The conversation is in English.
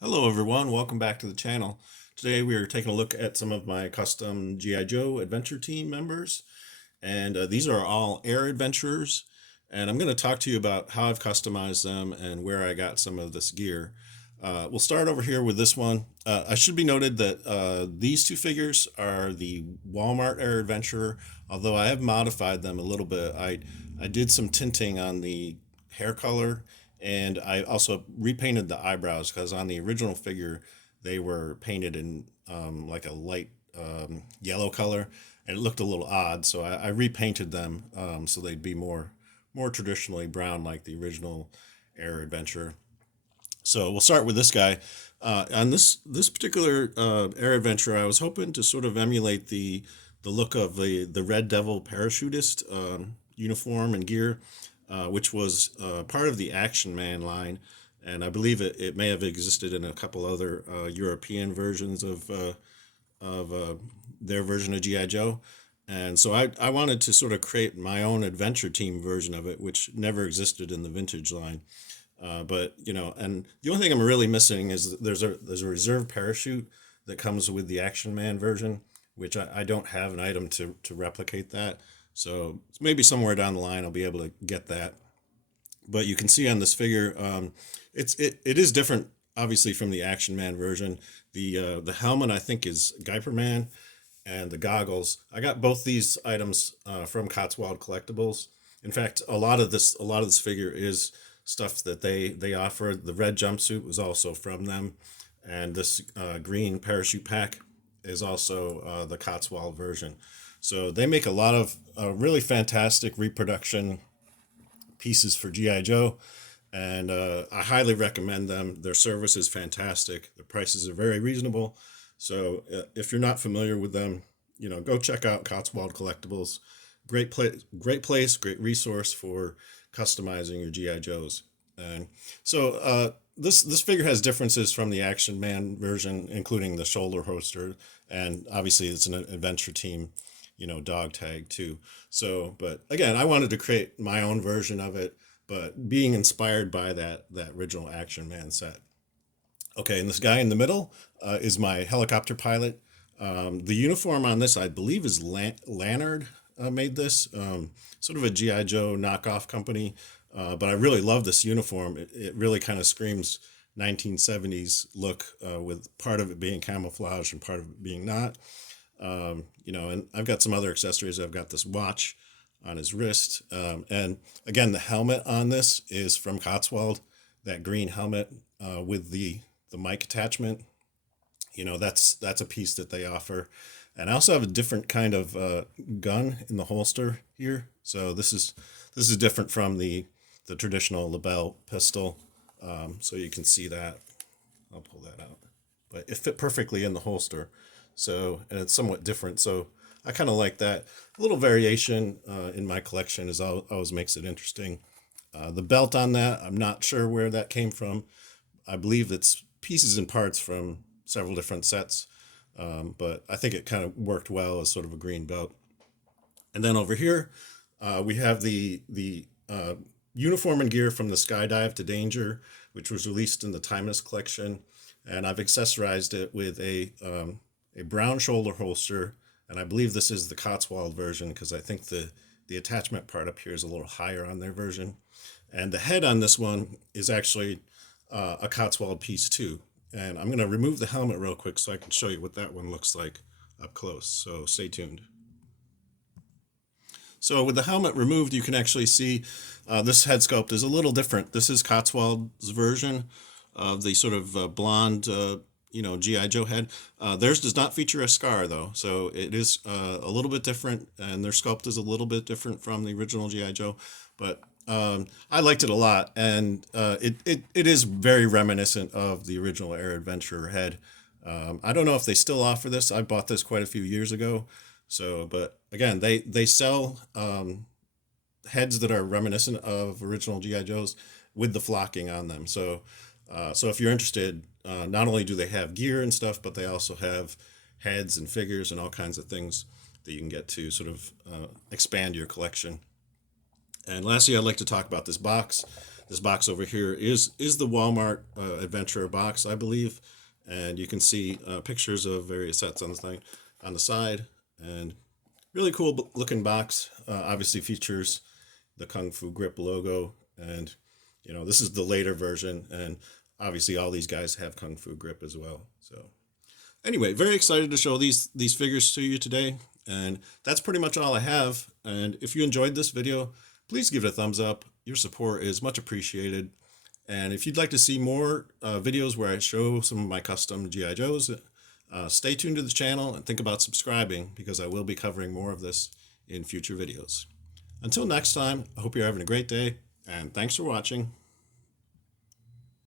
Hello everyone, welcome back to the channel. Today we are taking a look at some of my custom G.I. Joe adventure team members, and these are all air adventurers, and I'm going to talk to you about how I've customized them and where I got some of this gear. We'll start over here with this one. I should be noted that these two figures are the Walmart Air Adventurer, although I have modified them a little bit. I did some tinting on the hair color, and I also repainted the eyebrows because on the original figure they were painted in like a light yellow color, and it looked a little odd. So I repainted them so they'd be more traditionally brown like the original Air Adventure. So we'll start with this guy. On this particular Air Adventure, I was hoping to sort of emulate the look of the Red Devil Parachutist uniform and gear, which was part of the Action Man line, and I believe it may have existed in a couple other European versions of their version of GI Joe. And so I wanted to sort of create my own adventure team version of it, which never existed in the vintage line. But and the only thing I'm really missing is there's a reserve parachute that comes with the Action Man version, which I don't have an item to replicate that. So maybe somewhere down the line I'll be able to get that. But you can see on this figure, it is different, obviously, from the Action Man version. The helmet I think is Guyper Man, and the goggles. I got both these items from Cotswold Collectibles. In fact, a lot of this figure is stuff that they offer. The red jumpsuit was also from them, and this green parachute pack is also the Cotswold version. So they make a lot of really fantastic reproduction pieces for GI Joe, and I highly recommend them. Their service is fantastic. The prices are very reasonable. So if you're not familiar with them, go check out Cotswold Collectibles. Great place, great resource for customizing your GI Joes. And so this figure has differences from the Action Man version, including the shoulder holster, and obviously it's an adventure team, dog tag too. So, but again, I wanted to create my own version of it, but being inspired by that original Action Man set. Okay, and this guy in the middle is my helicopter pilot. The uniform on this, I believe, is Lannard made this, sort of a GI Joe knockoff company. But I really love this uniform. It really kind of screams 1970s look, with part of it being camouflage and part of it being not. And I've got some other accessories. I've got this watch on his wrist. And again, the helmet on this is from Cotswold, that green helmet with the mic attachment. That's a piece that they offer. And I also have a different kind of gun in the holster here. So this is different from the traditional label pistol. So you can see that. I'll pull that out, but it fit perfectly in the holster. So, and it's somewhat different. So I kind of like that. A little variation in my collection is always makes it interesting. The belt on that, I'm not sure where that came from. I believe it's pieces and parts from several different sets, but I think it kind of worked well as sort of a green belt. And then over here, we have the uniform and gear from the Skydive to Danger, which was released in the Timeless collection, and I've accessorized it with a brown shoulder holster, and I believe this is the Cotswold version because I think the attachment part up here is a little higher on their version, and the head on this one is actually a Cotswold piece too. And I'm going to remove the helmet real quick so I can show you what that one looks like up close. So stay tuned. So with the helmet removed, you can actually see this head sculpt is a little different. This is Cotswold's version of the sort of blonde, GI Joe head. Theirs does not feature a scar though, so it is a little bit different, and their sculpt is a little bit different from the original GI Joe. But I liked it a lot, and it is very reminiscent of the original Air Adventurer head. I don't know if they still offer this. I bought this quite a few years ago. So, but again, they sell heads that are reminiscent of original GI Joes with the flocking on them. So if you're interested, not only do they have gear and stuff, but they also have heads and figures and all kinds of things that you can get to sort of expand your collection. And lastly, I'd like to talk about this box. This box over here is the Walmart Adventure box, I believe, and you can see pictures of various sets on the thing on the side, and really cool looking box. Obviously features the Kung Fu Grip logo, and this is the later version, and obviously all these guys have Kung Fu Grip as well. So anyway, very excited to show these figures to you today, and that's pretty much all I have. And if you enjoyed this video, please give it a thumbs up. Your support is much appreciated. And if you'd like to see more videos where I show some of my custom G.I. Joes, stay tuned to the channel and think about subscribing, because I will be covering more of this in future videos. Until next time, I hope you're having a great day, and thanks for watching.